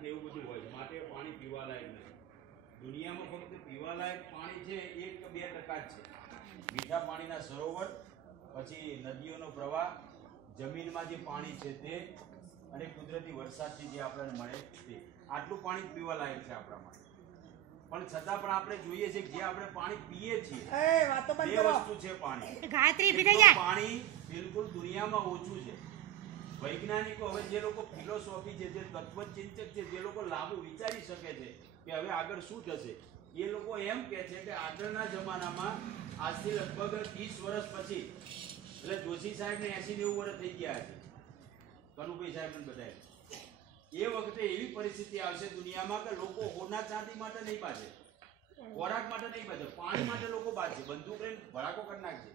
અને એવું બધું હોય છે, માટે પાણી પીવાલાયક નથી. દુનિયામાં ફક્ત પીવાલાયક પાણી છે 1-2% જ છે. મીઠા પાણીના સરોવર, પછી નદીઓનો પ્રવાહ, જમીનમાં જે પાણી છે તે, અને કુદરતી વરસાદથી જે આપણને મળે તે, આટલું પાણી પીવાલાયક છે આપણા માટે. પણ છતાં પણ આપણે જોઈએ છે કે જે આપણે પાણી પીએ છીએ બે વસ્તુ છે પાણી. પાણી બિલકુલ દુનિયામાં ઓછું છે. વૈજ્ઞાનિકો હવે જે લોકો ફિલોસોફી છે, જે તત્વચિંતક છે, જે લોકો લાંબુ વિચારી શકે છે કે હવે આગળ શું થશે, એ લોકો એમ કહે છે કે આગળના જમાનામાં આજથી લગભગ 30 વર્ષ પછી, એટલે જોશી સાહેબ ને 80-90 વર્ષ થઈ ગયા છે, કનુભાઈ સાહેબ ને બધા, એ વખતે એવી પરિસ્થિતિ આવશે દુનિયામાં કે લોકો હોના ચાંદી માટે નહીં બાજે, ખોરાક માટે નહીં બાજે, પાણી માટે લોકો બાજે, બંદૂક લઈને ભડાકો કરી નાખશે.